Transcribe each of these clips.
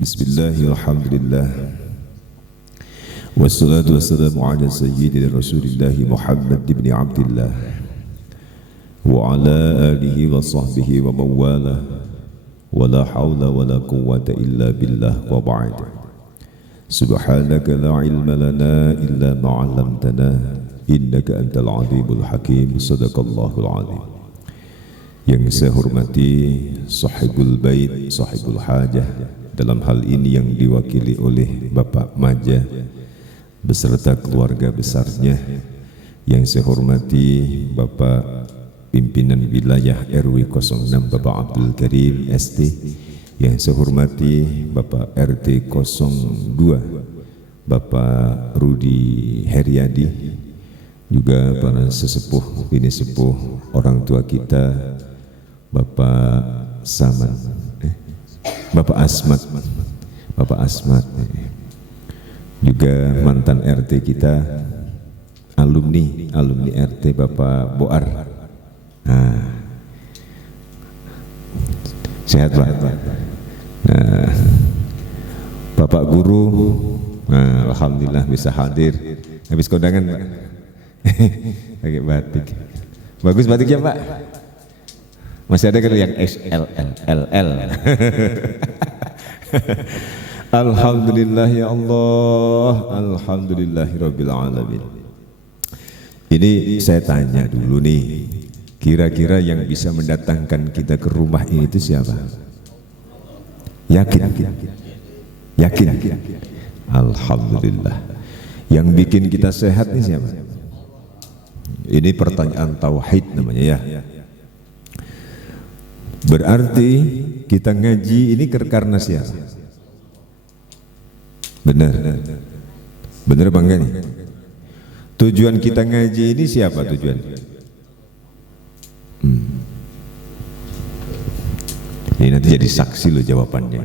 Bismillah, alhamdulillah. Wassalatu wassalamu ala sayyidina Rasulillah Muhammad ibn Abdillah wa ala alihi wa sahbihi wa mawala wa la hawla wa la quwwata illa billah wa ba'd. Subhanaka la ilma lana illa ma'allamtana innaka antal alimul hakim. Sadaqallahul azim. Yang saya hormati sahibul bait, sahibul hajah, dalam hal ini yang diwakili oleh Bapak Maja beserta keluarga besarnya. Yang saya hormati Bapak Pimpinan Wilayah RW 06 Bapak Abdul Karim ST. Yang saya hormati Bapak RT 02 Bapak Rudi Heriadi, juga para sesepuh, bini sepuh, orang tua kita Bapak Saman, Bapak Asmat, juga mantan RT kita, alumni RT Bapak Boar. Nah, sehat Pak. Nah, Bapak Guru, nah, alhamdulillah bisa hadir. Habis kondangan Pak, pakai batik, bagus batiknya Pak. Masih ada kan yang XLL. Alhamdulillah ya Allah, alhamdulillahirabbil alamin. Ini saya tanya dulu nih, kira-kira yang bisa mendatangkan kita ke rumah ini itu siapa? Yakin? Alhamdulillah. Yang bikin kita sehat nih siapa? Ini pertanyaan tauhid namanya ya. Berarti kita ngaji ini karena siapa? Benar bang nih? Tujuan kita ngaji ini siapa tujuan? Ini nanti jadi saksi loh jawabannya.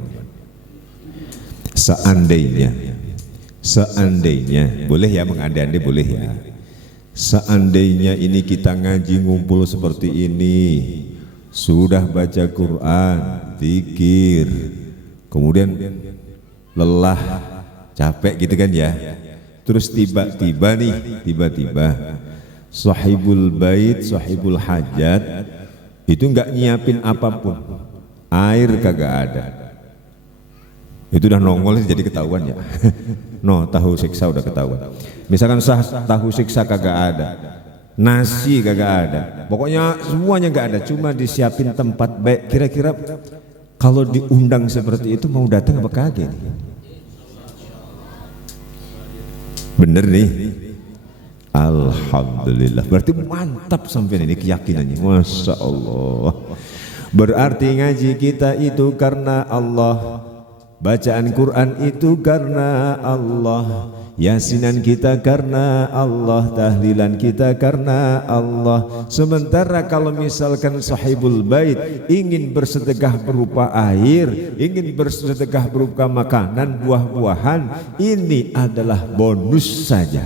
Seandainya, boleh ya mengandai-andai, boleh ya. Seandainya ini kita ngaji ngumpul seperti ini, sudah baca Quran, zikir, kemudian lelah, capek gitu kan ya. Terus tiba-tiba sahibul bait, sahibul hajat itu enggak nyiapin apapun, air kagak ada, itu udah nongol jadi ketahuan ya. No, tahu siksa udah ketahuan. Misalkan tahu siksa kagak ada, nasi kagak ada, pokoknya semuanya enggak ada, cuma disiapin tempat baik. Kira-kira kalau diundang seperti itu mau datang apa kagak nih? Bener nih, alhamdulillah. Berarti mantap sampai ini keyakinannya, masya Allah. Berarti ngaji kita itu karena Allah, bacaan Quran itu karena Allah, yasinan kita karena Allah, tahlilan kita karena Allah. Sementara kalau misalkan sahibul bait ingin bersedekah berupa air, ingin bersedekah berupa makanan, buah-buahan, ini adalah bonus saja,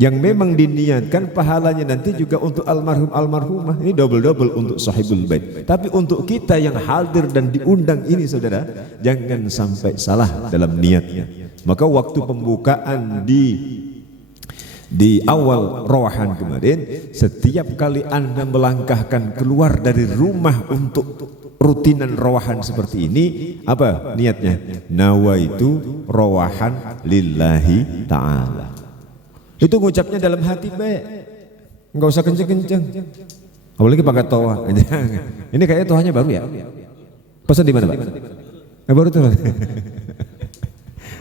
yang memang diniatkan pahalanya nanti juga untuk almarhum almarhumah. Ini double untuk sahibul bait. Tapi untuk kita yang hadir dan diundang ini saudara, jangan sampai salah dalam niatnya. Maka waktu pembukaan di awal rawahan kemarin, setiap kali Anda melangkahkan keluar dari rumah untuk rutinan rawahan seperti ini, apa niatnya? Nawaitu rawahan lillahi ta'ala. Itu ngucapnya dalam hati baik, enggak usah kenceng-kenceng, apalagi pakai toa. Ini kayaknya toanya baru ya? Pesan di mana Pak? Baru tuh.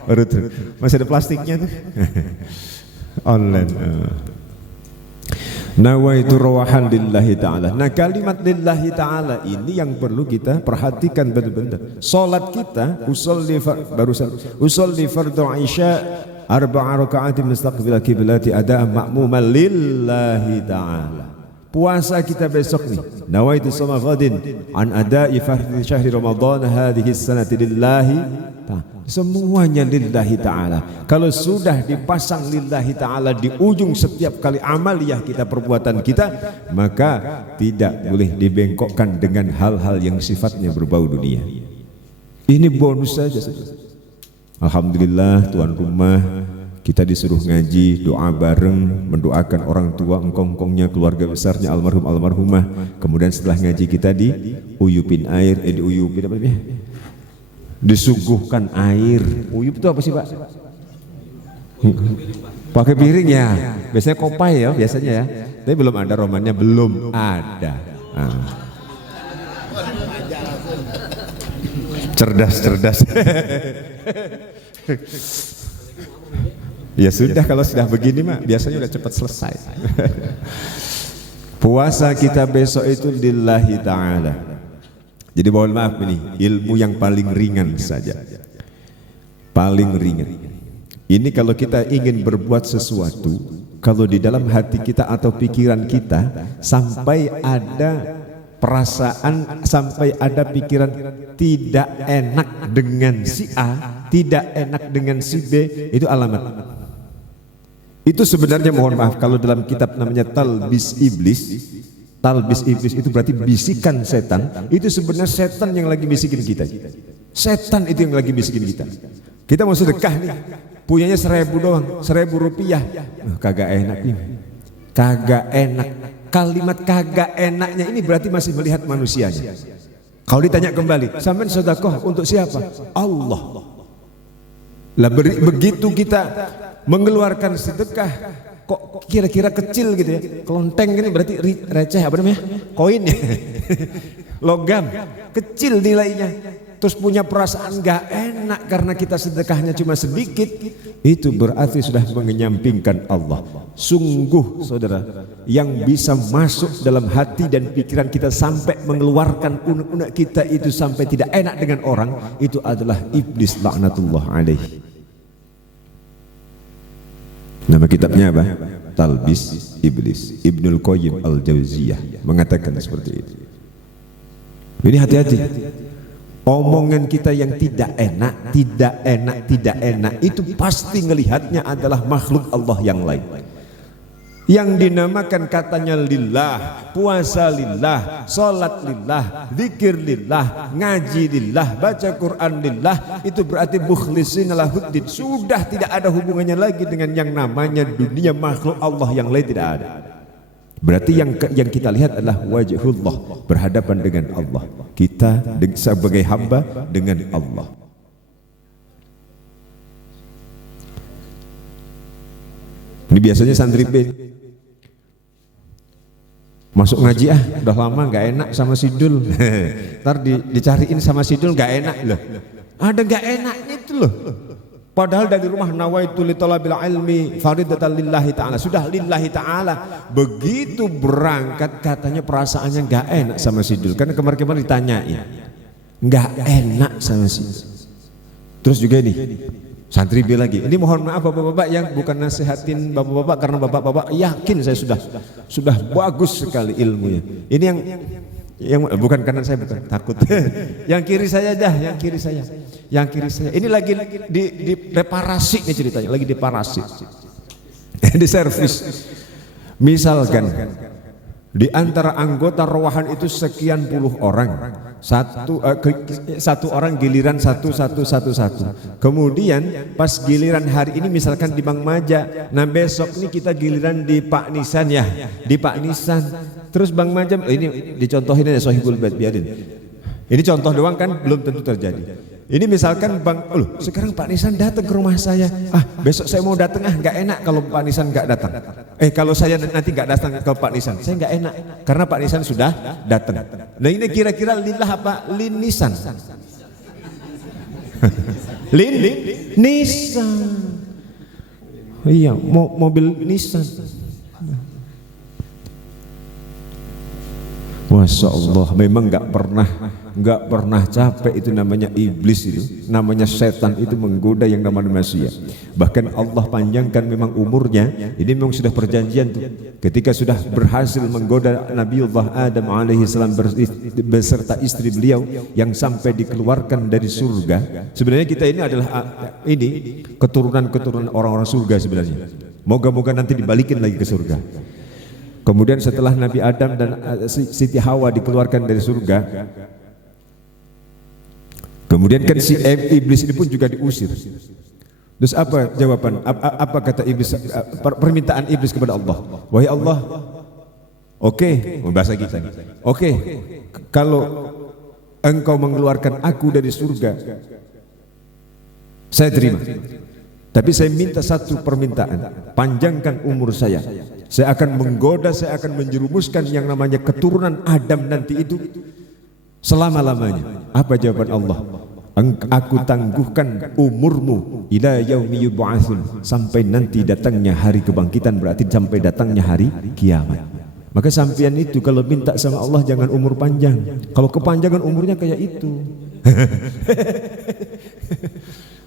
Baru tuh. Masih ada plastiknya tuh. Online. Nawaitu rawahan lillahi ta'ala. Nah, kalimat lillahi ta'ala ini yang perlu kita perhatikan benar-benar. Salat kita usolli fardhu isya arba'a raka'atin mustaqbil qiblati ada'an ma'muman lillahi ta'ala. Puasa kita besok nih, nawaitu shoma ghadin an ada'i fardhi syahri ramadhan hadhihi sanati lillahi ta'ala. Semuanya lillahi ta'ala. Kalau sudah dipasang lillahi ta'ala di ujung setiap kali amaliyah kita, perbuatan kita, maka tidak boleh dibengkokkan dengan hal-hal yang sifatnya berbau dunia. Ini bonus saja. Alhamdulillah tuan rumah kita disuruh ngaji, doa bareng, mendoakan orang tua, engkong-engkongnya, keluarga besarnya, almarhum almarhumah. Kemudian setelah ngaji kita diuyupin air, diuyupin apa namanya? Disuguhkan air. Uyup itu apa sih Pak? Pakai piring ya. Biasanya kopai ya, biasanya ya. Tapi belum ada romannya, belum ada. Cerdas. Ya sudah, kalau sudah begini mah biasanya udah cepat selesai. Puasa kita besok itu lillahi ta'ala. Jadi mohon maaf ini ilmu yang paling ringan saja. Paling ringan. Ini kalau kita ingin berbuat sesuatu, kalau di dalam hati kita atau pikiran kita sampai ada perasaan, sampai ada pikiran tidak enak dengan si A, tidak enak dengan si B, itu alamat. Itu sebenarnya mohon maaf kalau dalam kitab namanya Talbis Iblis. Talbis Iblis itu berarti bisikan setan. Itu sebenarnya setan yang lagi bisikin kita. Setan itu yang lagi bisikin kita. Kita mau sedekah nih, punyanya 1.000 doang, 1.000 rupiah. Kagak enak nih. Kagak enak. Kalimat kagak enaknya ini berarti masih melihat manusianya. Kalau ditanya kembali, sampean sedekah untuk siapa? Allah. Lah begitu kita mengeluarkan sedekah, kok kira-kira kecil gitu ya, kelonteng ini berarti receh, apa namanya, koin ya, logam, kecil nilainya, terus punya perasaan gak enak karena kita sedekahnya cuma sedikit, itu berarti sudah mengenyampingkan Allah. Sungguh saudara, yang bisa masuk dalam hati dan pikiran kita sampai mengeluarkan unek-unek kita itu sampai tidak enak dengan orang, itu adalah iblis laknatullah alaihi. Nama kitabnya apa? Talbis Iblis. Ibnul Qayyim Al-Jauziyah mengatakan seperti itu. Ini hati-hati. Omongan kita yang tidak enak itu pasti ngelihatnya adalah makhluk Allah yang lain. Yang dinamakan katanya lillah, puasa lillah, sholat lillah, zikir lillah, ngaji lillah, baca Quran lillah, itu berarti mukhlisin lahuddin. Sudah tidak ada hubungannya lagi dengan yang namanya dunia makhluk Allah yang lain, tidak ada. Berarti yang kita lihat adalah wajhullah, berhadapan dengan Allah. Kita sebagai hamba dengan Allah. Ini biasanya santri B masuk ngaji, udah lama nggak enak sama sidul, ntar dicariin sama sidul nggak enak loh. Ada nggak enaknya itu loh. Padahal dari rumah nawaitu li talabil ilmi faridatan lillahi ta'ala, sudah lillahi ta'ala. Begitu berangkat katanya perasaannya nggak enak sama sidul, karena kemarin-kemarin ditanyain nggak enak sama sidul. Terus juga ini santri B lagi, ini mohon maaf bapak-bapak yang bukan nasihatin bapak-bapak, karena bapak-bapak yakin saya sudah bagus sekali ilmunya. Ini yang bukan kanan saya, bukan takut. Yang kiri saya dah, yang kiri saya. Ini lagi di reparasi nih ceritanya, lagi di parasi, di servis. Misalkan di antara anggota rowahan itu sekian puluh orang, satu orang giliran satu. Kemudian pas giliran hari ini misalkan di Bang Maja, nah besok ini kita giliran di Pak Nisan ya, di Pak Nisan. Terus Bang Maja, ini dicontohin aja Sohibul Bait, biarin. Ini contoh doang kan, belum tentu terjadi. Ini misalkan Bang, sekarang Pak Nisan datang ke rumah saya, besok saya mau datang, nggak enak kalau Pak Nisan nggak datang. Kalau saya nanti nggak datang ke Pak Nisan, saya nggak enak karena Pak Nisan sudah datang. Nah ini kira-kira lillah apa lin Nisan? Lin Nisan. Iya, mobil Nisan. Masya Allah, memang nggak pernah capek. Itu namanya iblis, itu namanya setan, itu menggoda yang namanya manusia. Bahkan Allah panjangkan memang umurnya. Ini memang sudah perjanjian tuh. Ketika sudah berhasil menggoda Nabiullah Adam alaihissalam beserta istri beliau yang sampai dikeluarkan dari surga. Sebenarnya kita ini adalah keturunan orang-orang surga sebenarnya. Moga-moga nanti dibalikin lagi ke surga. Kemudian setelah Nabi Adam dan Siti Hawa dikeluarkan dari surga, Kemudian kan si iblis ini pun juga diusir. Terus apa jawaban? Apa kata iblis? Permintaan iblis kepada Allah. Wahai Allah, oke, bahasa kita. Oke, kalau engkau mengeluarkan aku dari surga, saya terima. Tapi saya minta satu permintaan, panjangkan umur saya. Saya akan menggoda, saya akan menjerumuskan yang namanya keturunan Adam nanti itu selama-lamanya. Apa jawaban Allah? Aku tangguhkan umurmu ila yaumi yub'atsun, sampai nanti datangnya hari kebangkitan, berarti sampai datangnya hari kiamat. Maka sampean itu kalau minta sama Allah jangan umur panjang. Kalau kepanjangan umurnya kayak itu.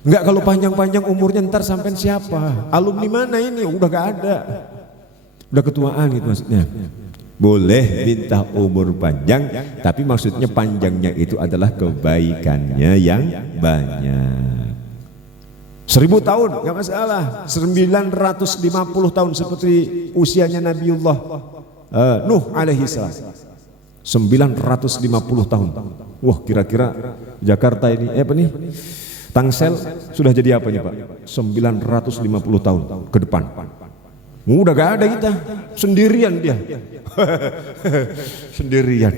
Enggak, kalau panjang-panjang umurnya ntar sampean siapa? Alumni mana ini? Udah gak ada. Udah ketuaan gitu maksudnya. Boleh minta umur panjang, tapi maksudnya panjangnya itu adalah kebaikannya yang banyak. 1000 tahun gak masalah, 950 tahun seperti usianya Nabiullah Nuh alaihi salam, 950 tahun. Wah, kira-kira Jakarta ini apa nih, Tangsel sudah jadi apa nih Pak? 950 tahun ke depan. Udah gak ada kita, sendirian dia. Sendirian.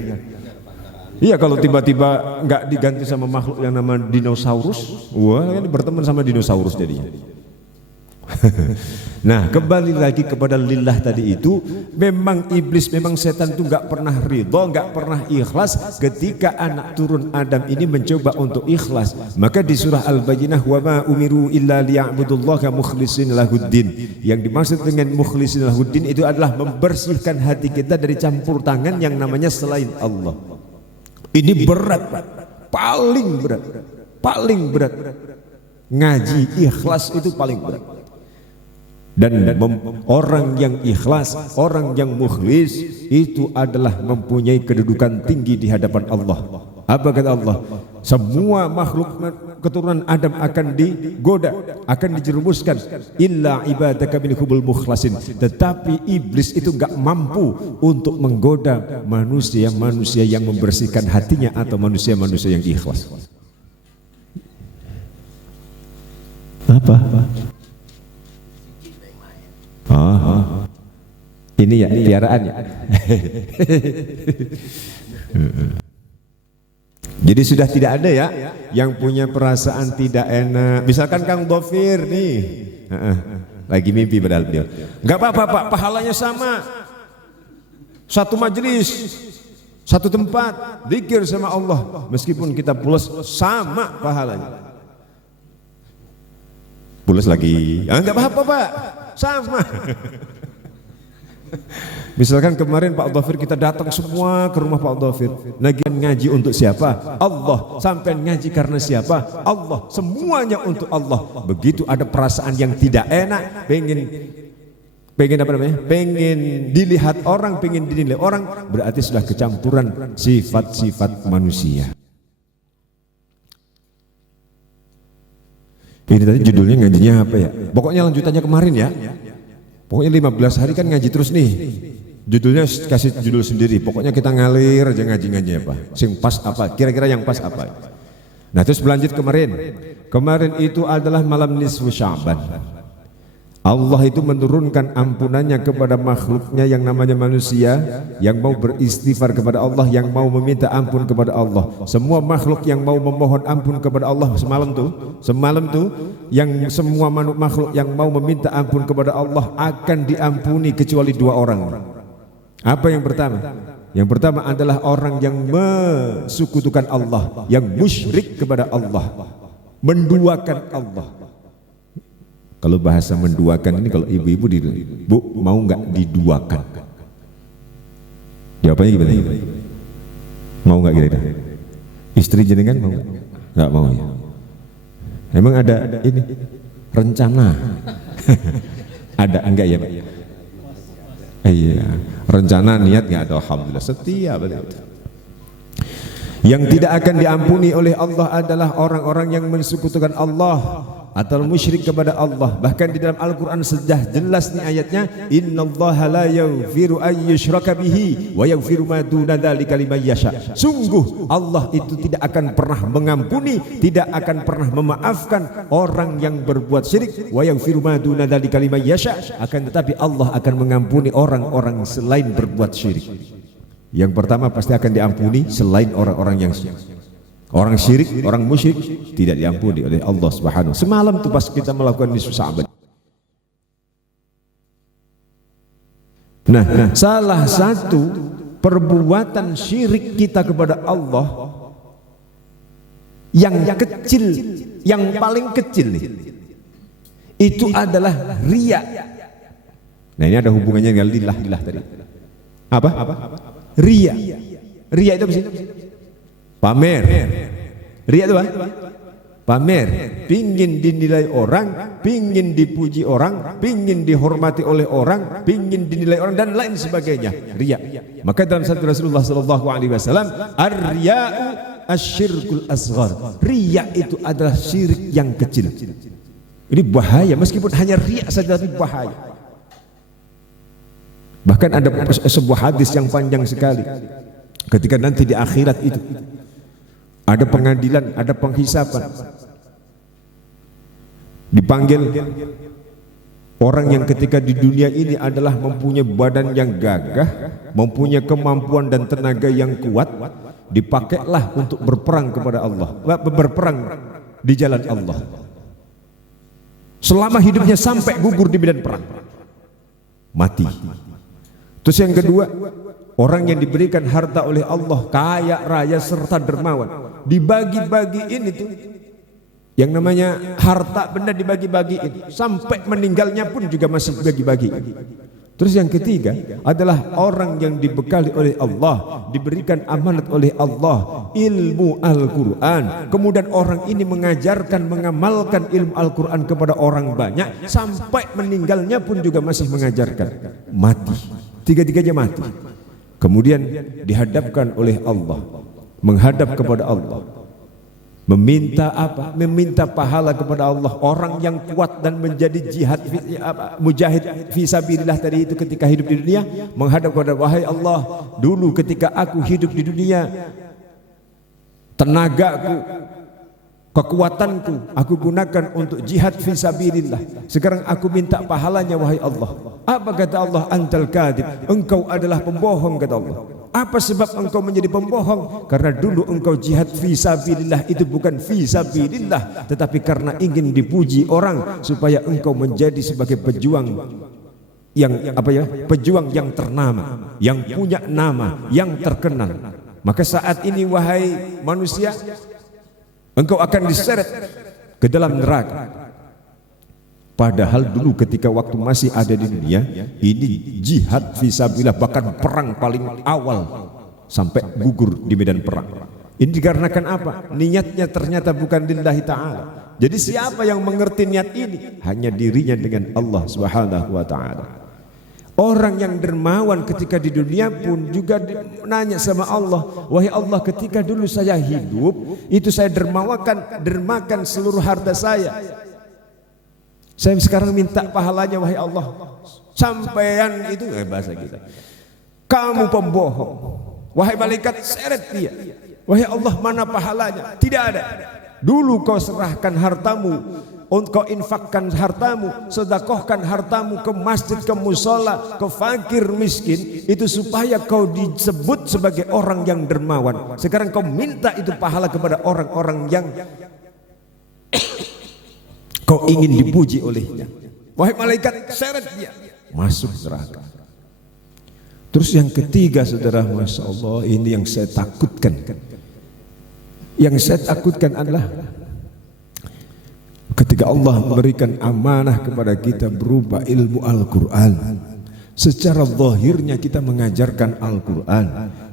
Iya, kalau tiba-tiba nggak diganti sama makhluk yang nama dinosaurus, wah kan berteman sama dinosaurus jadinya. Nah, kembali lagi kepada lillah tadi itu, memang iblis, memang setan itu nggak pernah ridho, nggak pernah ikhlas ketika anak turun Adam ini mencoba untuk ikhlas. Maka di surah Al-Bayyinah, wa ma umiru illa liya'budullaha mukhlishin lahuddin. Yang dimaksud dengan mukhlishin lahuddin itu adalah membersihkan hati kita dari campur tangan yang namanya selain Allah. Ini berat, paling berat, paling berat. Ngaji ikhlas itu paling berat. Dan orang yang ikhlas, orang yang mukhlis itu adalah mempunyai kedudukan tinggi di hadapan Allah. Apa kata Allah? Semua makhluk keturunan Adam akan digoda, akan dijerumuskan, illa ibadaka minhumul mukhlasin. Tetapi iblis itu enggak mampu untuk menggoda manusia-manusia yang membersihkan hatinya atau manusia-manusia yang ikhlas. Apa? Ini ya piaraan ya. Jadi sudah tidak ada ya yang punya perasaan tidak enak. Misalkan Kang Dhofir nih, lagi mimpi padahal beliau. Enggak apa-apa Pak, pahalanya sama. Satu majelis, satu tempat, zikir sama Allah. Meskipun kita pulas, sama pahalanya. Pulas lagi, enggak apa-apa Pak, sama. Misalkan kemarin Pak Dhofir kita datang semua ke rumah Pak Dhofir, ngaji untuk siapa? Allah. Sampai ngaji karena siapa? Allah. Semuanya untuk Allah. Begitu ada perasaan yang tidak enak, pengen apa namanya? Pengen dilihat orang, pengen dinilai orang, berarti sudah kecampuran sifat-sifat manusia. Ini tadi judulnya ngajinya apa ya? Pokoknya lanjutannya kemarin ya. Pokoknya 15 hari kan ngaji terus nih. Judulnya kasih judul sendiri. Pokoknya kita ngalir aja ngaji-ngaji apa. Sing pas apa? Kira-kira yang pas apa? Nah, terus berlanjut kemarin. Kemarin itu adalah malam nisfu Sya'ban. Allah itu menurunkan ampunannya kepada makhluknya yang namanya manusia, yang mau beristighfar kepada Allah, yang mau meminta ampun kepada Allah. Semua makhluk yang mau memohon ampun kepada Allah semalam tuh yang semua makhluk yang mau meminta ampun kepada Allah akan diampuni kecuali 2 orang. Apa yang pertama? Yang pertama adalah orang yang mensekutukan Allah, yang musyrik kepada Allah, menduakan Allah. Kalau bahasa menduakan ini, kalau ibu-ibu Bu, mau nggak diduakan? Jawabannya gimana? Mau nggak kira-kira? Istri jenengan mau nggak? Nggak mau ya? Emang ada ini rencana? Ada enggak ya Pak? Iya, rencana niat nggak ada, alhamdulillah setia betul. Yang tidak akan diampuni oleh Allah adalah orang-orang yang mensekutukan Allah atau musyrik kepada Allah. Bahkan di dalam Al-Quran sudah jelas nih ayatnya, innallaha la yaghfiru an yushraka bihi wa yaghfiru ma duna dzalika liman yasha. Sungguh Allah itu tidak akan pernah mengampuni, tidak akan pernah memaafkan orang yang berbuat syirik, wa yaghfiru ma duna dzalika liman yasha, akan tetapi Allah akan mengampuni orang-orang selain berbuat syirik. Yang pertama pasti akan diampuni selain orang-orang yang syirik. Orang syirik, orang musyrik tidak diampuni oleh Allah Subhanahu. Semalam tuh pas kita melakukan nisfu Sa'ban. Nah, salah satu perbuatan syirik kita kepada Allah yang kecil, yang paling kecil nih, itu adalah riya. Nah, ini ada hubungannya dengan lillah tadi. Apa? Riya. Riya itu apa sih? Pamer. Riya itu apa? Pamer. Pingin dinilai orang, pingin dipuji orang, pingin dihormati oleh orang, pingin dinilai orang dan lain sebagainya. Riya. Maka dalam sabda Rasulullah SAW, ar-riya'u asyirkul asghar. Riya itu adalah syirik yang kecil. Ini bahaya, meskipun hanya riya saja tapi bahaya. Bahkan ada sebuah hadis yang panjang sekali. Ketika nanti di akhirat itu ada pengadilan, ada penghisapan. Dipanggil orang yang ketika di dunia ini adalah mempunyai badan yang gagah, mempunyai kemampuan dan tenaga yang kuat, dipakailah untuk berperang kepada Allah, berperang di jalan Allah. Selama hidupnya sampai gugur di medan perang, mati. Terus yang kedua, orang yang diberikan harta oleh Allah, kaya raya serta dermawan, dibagi-bagi ini tuh yang namanya harta benda dibagi-bagiin sampai meninggalnya pun juga masih bagi-bagi. Terus yang ketiga adalah orang yang dibekali oleh Allah, diberikan amanat oleh Allah ilmu Al-Quran, kemudian orang ini mengajarkan, mengamalkan ilmu Al-Quran kepada orang banyak sampai meninggalnya pun juga masih mengajarkan. Mati, tiga-tiganya mati. Kemudian dihadapkan oleh Allah, menghadap kepada Allah, meminta apa? Meminta pahala kepada Allah. Orang yang kuat dan menjadi mujahid fisabilillah tadi itu ketika hidup di dunia, menghadap kepada, wahai Allah, dulu ketika aku hidup di dunia, tenagaku, kekuatanku aku gunakan untuk jihad fisabilillah. Sekarang aku minta pahalanya, wahai Allah. Apa kata Allah? Antal kadhib, engkau adalah pembohong, kata Allah. Apa sebab engkau menjadi pembohong? Karena dulu engkau jihad fisabilillah itu bukan fisabilillah, tetapi karena ingin dipuji orang supaya engkau menjadi sebagai pejuang yang pejuang yang ternama, yang punya nama, yang terkenal. Maka saat ini wahai manusia, engkau akan diseret ke dalam neraka. Padahal dulu ketika waktu masih ada di dunia, ini jihad fisabilillah, bahkan perang paling awal sampai gugur di medan perang. Ini dikarenakan apa? Niatnya ternyata bukan lillahi ta'ala. Jadi siapa yang mengerti niat ini? Hanya dirinya dengan Allah Subhanahu wa ta'ala. Orang yang dermawan ketika di dunia pun juga nanya sama Allah, wahai Allah, ketika dulu saya hidup, itu saya dermakan seluruh harta saya. Saya sekarang minta pahalanya, wahai Allah. Sampean itu bahasa kita, kamu pembohong. Wahai malaikat, seret dia. Wahai Allah, mana pahalanya? Tidak ada. Dulu kau serahkan hartamu, kau infakkan hartamu, sedekahkan hartamu ke masjid, ke musola, ke fakir miskin, itu supaya kau disebut sebagai orang yang dermawan. Sekarang kau minta itu pahala kepada orang-orang yang kau ingin dipuji olehnya. Wahai malaikat, seret dia, masuk neraka. Terus yang ketiga, saudara, masya Allah, ini yang saya takutkan. Yang saya takutkan adalah ketika Allah memberikan amanah kepada kita berupa ilmu Al-Quran. Secara zahirnya kita mengajarkan Al-Quran,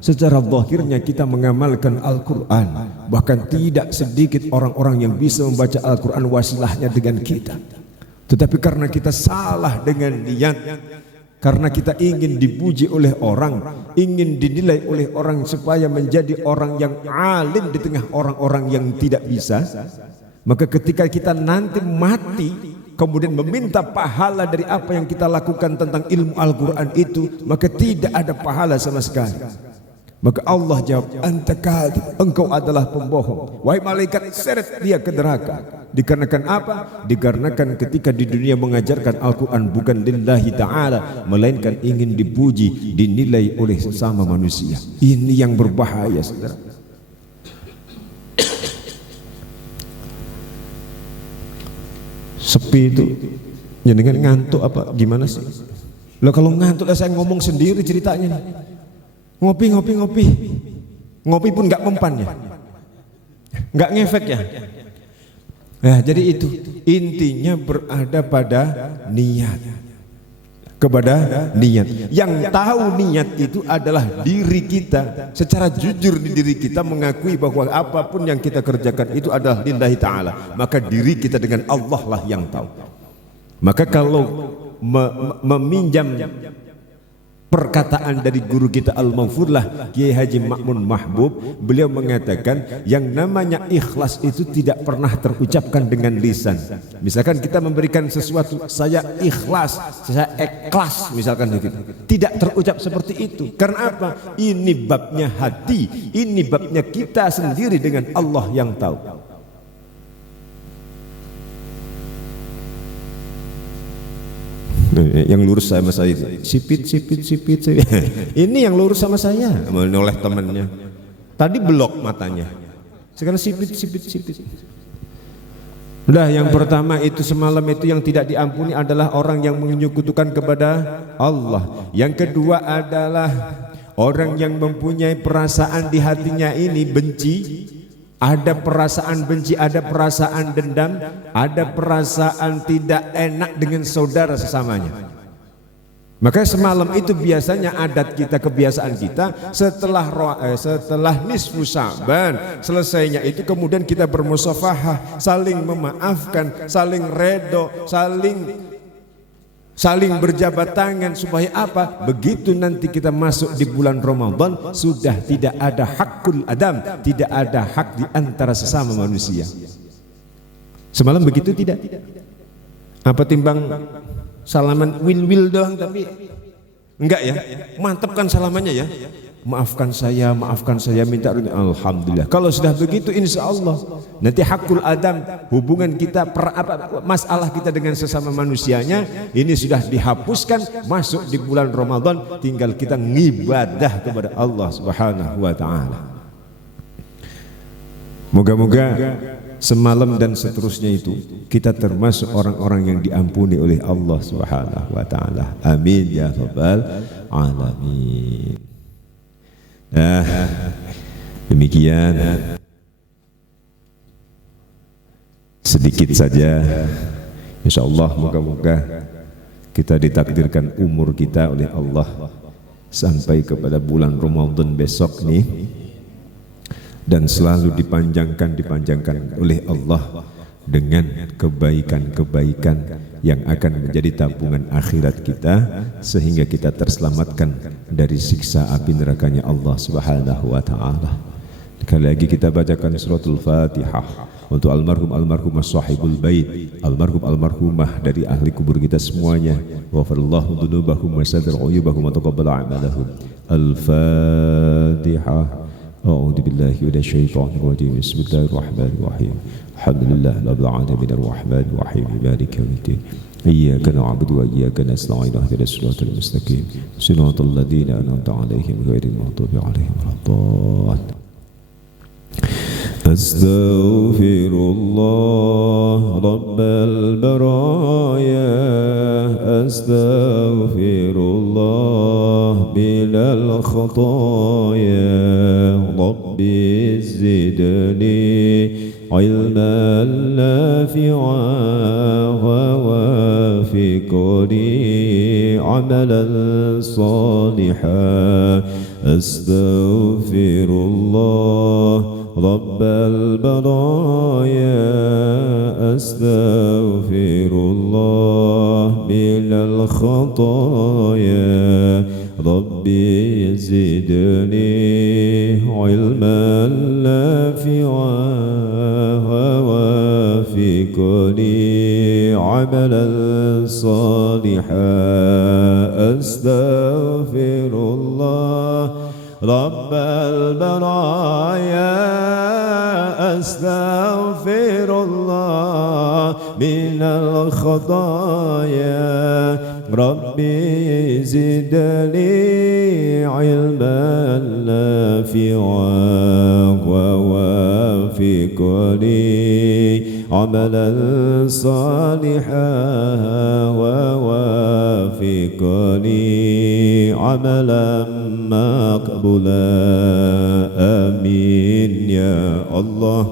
secara zahirnya kita mengamalkan Al-Quran. Bahkan tidak sedikit orang-orang yang bisa membaca Al-Quran wasilahnya dengan kita. Tetapi karena kita salah dengan niat, karena kita ingin dipuji oleh orang, ingin dinilai oleh orang supaya menjadi orang yang alim di tengah orang-orang yang tidak bisa, Maka ketika kita nanti mati kemudian meminta pahala dari apa yang kita lakukan tentang ilmu Al-Quran itu, maka tidak ada pahala sama sekali. Maka Allah jawab, anta kadhib, engkau adalah pembohong. Wahai malaikat, seret dia ke neraka. Dikarenakan apa? Dikarenakan ketika di dunia mengajarkan Al-Quran bukan lillahi ta'ala, melainkan ingin dipuji, dinilai oleh sesama manusia. Ini yang berbahaya, saudara. Sepi itu jenengan ngantuk apa gimana sih? Lah kalau ngantuk saya ngomong sendiri ceritanya nih. Ngopi ngopi pun nggak mempan ya, nggak ngefek ya. Nah, jadi itu intinya berada pada niat, kepada niat. Yang tahu niat itu adalah diri kita. Secara jujur di diri kita mengakui bahwa apapun yang kita kerjakan itu adalah lillahi ta'ala. Maka diri kita dengan Allah lah yang tahu. Maka kalau meminjam perkataan dari guru kita Al-Maghfurlah Kiai Haji Ma'mun Mahbub, beliau mengatakan yang namanya ikhlas itu tidak pernah terucapkan dengan lisan. Misalkan kita memberikan sesuatu, saya ikhlas, saya ikhlas misalkan begitu, tidak terucap seperti itu. Karena apa? Ini babnya hati, ini babnya kita sendiri dengan Allah yang tahu. Yang lurus sama saya sipit. Ini yang lurus sama saya menoleh temannya. Tadi blok matanya, sekarang sipit. Udah, yang pertama itu semalam itu yang tidak diampuni adalah orang yang menyekutukan kepada Allah. Yang kedua adalah orang yang mempunyai perasaan di hatinya ini benci. Ada perasaan benci, ada perasaan dendam, ada perasaan tidak enak dengan saudara sesamanya. Maka semalam itu biasanya adat kita, kebiasaan kita, setelah nisfu Sya'ban selesainya itu kemudian kita bermusafahah, saling memaafkan, saling redo, saling berjabat tangan. Supaya apa? Begitu nanti kita masuk di bulan Ramadan sudah tidak ada hakul adam, tidak ada hak di antara sesama manusia. Semalam begitu tidak? Apa timbang salaman wil doang tapi enggak ya? Mantap kan salamannya ya? Maafkan saya, minta alhamdulillah. Kalau sudah begitu insya Allah nanti hakul adam, hubungan kita, masalah kita dengan sesama manusianya ini sudah dihapuskan. Masuk di bulan Ramadan tinggal kita ngibadah kepada Allah Subhanahu wa ta'ala. Moga-moga semalam dan seterusnya itu kita termasuk orang-orang yang diampuni oleh Allah Subhanahu wa ta'ala. Amin ya rabbal alamin. Nah, demikian sedikit saja. Insyaallah moga-moga kita ditakdirkan umur kita oleh Allah sampai kepada bulan Ramadan besok nih, dan selalu dipanjangkan oleh Allah dengan kebaikan-kebaikan yang akan menjadi tabungan akhirat kita, sehingga kita terselamatkan dari siksa api nerakanya Allah Subhanahu wa ta'ala. Sekali lagi kita bacakan suratul Fatihah untuk almarhumah sahibul bait, almarhumah dari ahli kubur kita semuanya. Wafarallahu dzunubahum wa sadar uyubahum wa taqabbala a'malahum. Al-Fatihah. A'udzu billahi minasyaitonir rajim. Bismillahirrahmanirrahim. Alhamdulillah rabbil alamin arrahmanir rahim maliki yaumiddin. Iyyaka na'budu wa iyyaka nasta'in ihdinas siratal mustaqim siratal ladzina an'amta 'alaihim ghairil maghdubi 'alaihim waladdallin. Astaghfirullah rabbal baraya, astaghfirullah bilal khataya, rabbi zidni علما نافعا ووافقني عملا صالحا. أستغفر الله رب البرايا، أستغفر الله من الخطايا، ربي زدني علما نافعا لي عملا صالحا أستغفر الله رب البرايا أستغفر الله من الخطايا ربي زدني علما نافعا ووفقني عملا صالحا ووفقني عملا مقبولا آمين يا الله.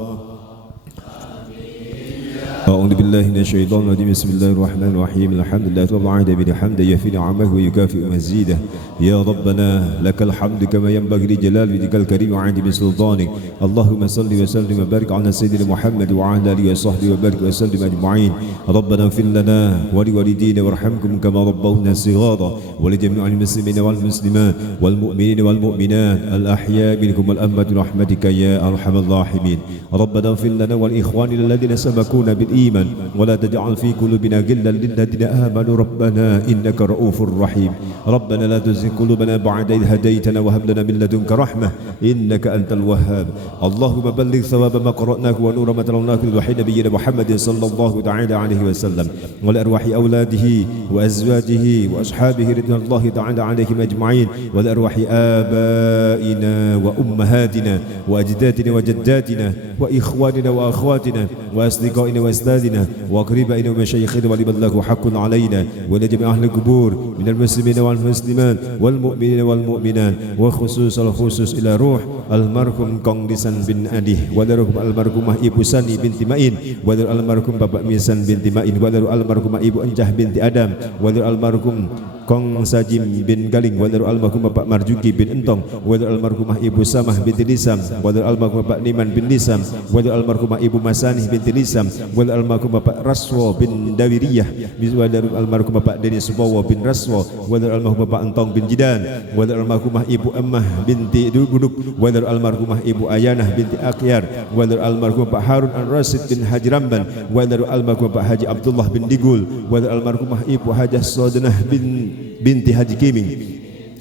أعوذ بالله من الشيطان الرجيم بسم الله الرحمن الرحيم الحمد لله رب العالمين حمدا يفي نعمه ويكافئ مزيده يا ربنا لك الحمد كما ينبغي لجلال وجهك الكريم وعظيم سلطانك اللهم صل وسلم وبارك على سيدنا محمد وعلى آله وصحبه وبارك وسلم أجمعين. ربنا اغفر لنا ولوالدينا وارحمكم كما ربونا صغارا ولجميع المسلمين والمسلمات والمؤمنين والمؤمنات الأحياء منكم والأموات برحمتك يا أرحم الراحمين. ربنا اغفر لنا والإخواننا الذين سبقونا بالإيمان ولا تجعل في قلوبنا غلا للذين آمنوا ربنا إنك رؤوف رحيم. ربنا لا تزغ قلوبنا بعد إذ هديتنا وهب لنا من لدنك رحمة إنك أنت الوهاب. اللهم بلغ ثواب ما قرأناه ونور ما تلوناه لوحي نبينا محمد صلى الله تعالى عليه وسلم ولأرواح أولاده وأزواجه وأصحابه رضوان الله تعالى عليهم أجمعين ولأرواح آبائنا وأمهاتنا وأجدادنا وجداتنا وإخواننا وأخواتنا وأصدقائنا وأستاذنا وأقربائنا ومشايخنا ولمن له حق علينا ولجميع أهل القبور من المسلمين والمسلمات والمؤمنين والمؤمنات وخصوص الخصوص إلى روح المرحوم Kong Lisan bin Adi wadarhum almarhumah Ibu Sani binti Ma'in wadar almarhum Bapak Misan binti Ma'in wadar almarhumah Ibu Anjah binti Adam wadar almarhum Kong Sajim bin Galing wadar almarhum Bapak Marjuki bin Entong wadar almarhumah Ibu Samah binti Lisam wadar almarhum Bapak Niman bin Lisam wadar almarhumah Ibu Masani binti Lisam wadar almarhum Bapak Raswo bin Dawiriyah wadar almarhum Bapak Denis Subowo bin Raswo wadar almarhum Bapak Entong bin Jidan wadar almarhumah Ibu Ammah binti Duduk wadar almarhumah Ibu Ayanah binti Akyar wadar almarhum Bapak Harun Al-Rasid bin Haji Ramban wadar almarhum Bapak Haji Abdullah bin Digul wadar almarhumah Ibu Hajah Sodanah binti Haji Kiming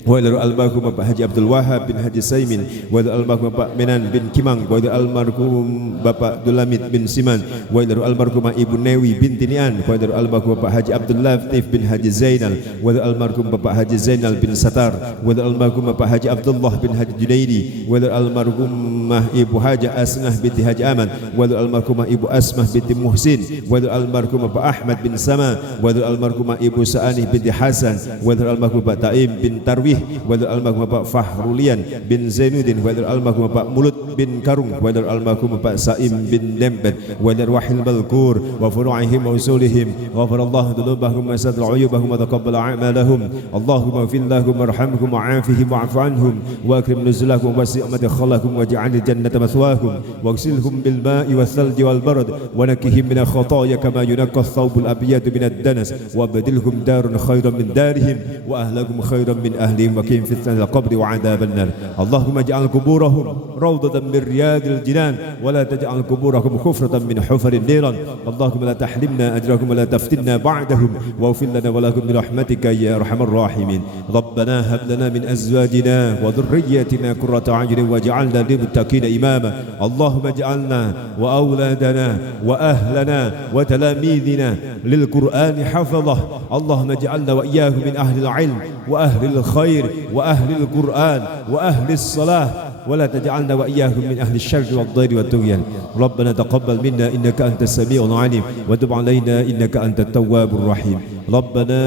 wadar almarhum Bapak Haji Abdul Wahab bin Haji Saimin wadar almarhum Bapak Menan bin Kimang wadar almarhum Bapak Dulamit bin Siman wadar almarhum Ibu Newi binti Nian wadar almarhum Bapak Haji Abdul Latif bin Haji Zainal wadar almarhum Bapak Haji Zainal bin Satar wadar almarhum Bapak Haji Abdullah bin Haji Junaidi wadar almarhumah Ibu Hajah Asnah binti Haji Aman wadar almarhumah Ibu Asmah binti Muhsin wadar almarhum Bapak Ahmad bin Sama wadar almarhumah Ibu Sa'anih binti Hasan wadar almarhum Bapak Taim bin Tarwih wadar almarhum Bapak Fahrulian bin Zainuddin wadar almarhum Bapak Mulut bin Karung wadar almarhum Bapak Saim bin Dempet wadar wahil balkur wa furu'ihim wa usulihim ghafarallahu dhunubahum wa sadra uyubahum wa taqabbala a'malahum Allahumma fil lahum warhamhum wa'afihim wa'fu anhum wa akrim nuzulahum wa wasi' madkhalahum waj'al jannata mathwahum waghsilhum bil ma'i was thalji wal barad wa nakkihim min al-khataaya kama yunaqqa ath-thawbul abyad min ad-danas wa badilhum darun khayran min darihim wa ahlahum khayran min ahli وكين فتنة القبر وعذاب النار اللهم اجعل قبورهم روضة من رياض الجنان ولا تجعل قبورهم حفرة من حفر النيران اللهم لا تحرمنا أجرهم ولا تفتنا بعدهم واغفر لنا ولهم برحمتك يا أرحم الراحمين ربنا هب لنا من أزواجنا وذرياتنا قرة أعين واجعلنا للمتقين إماما اللهم اجعلنا وأولادنا وأهلنا وتلاميذنا للقرآن حفظه اللهم اجعلنا وإياهم من أهل العلم وأهل الخير وأهل القرآن وأهل الصلاة ولا تجعلنا وإياهم من أهل الشر والضير والطغيان ربنا تقبل منا إنك أنت السميع العليم وتب علينا إنك أنت التواب الرحيم ربنا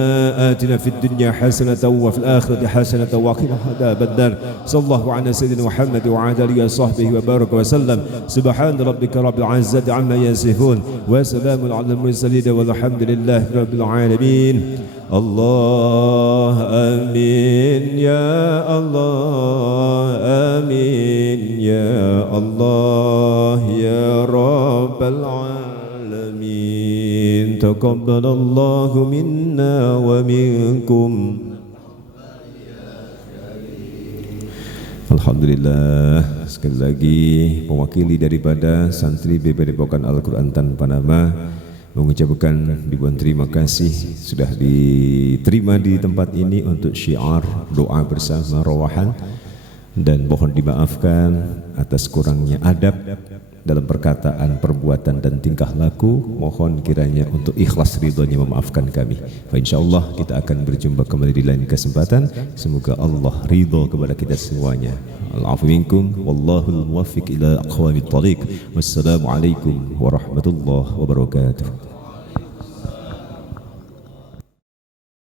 آتنا في الدنيا حسنة وفي الآخرة حسنة وقنا عذاب النار صلى الله على سيدنا محمد وعلى آله وصحبه وبارك وسلم سبحان ربك رب العزة عما يصفون وسلام على المرسلين والحمد لله رب العالمين الله آمين يا الله آمين يا الله يا رب العالمين تقبل الله منا ومنكم. Alhamdulillah, sekali lagi mewakili daripada santri BPD Pokan Al-Quran tanpa nama mengucapkan ribuan terima kasih sudah diterima di tempat ini untuk syiar doa bersama rawahan, dan mohon dimaafkan atas kurangnya adab dalam perkataan, perbuatan dan tingkah laku. Mohon kiranya untuk ikhlas ridhonya memaafkan kami. Insyaallah kita akan berjumpa kembali di lain kesempatan. Semoga Allah ridho kepada kita semuanya. Al-'afwu minkum wallahul muwaffiq ila aqwamit thariq. Wassalamualaikum warahmatullahi wabarakatuh.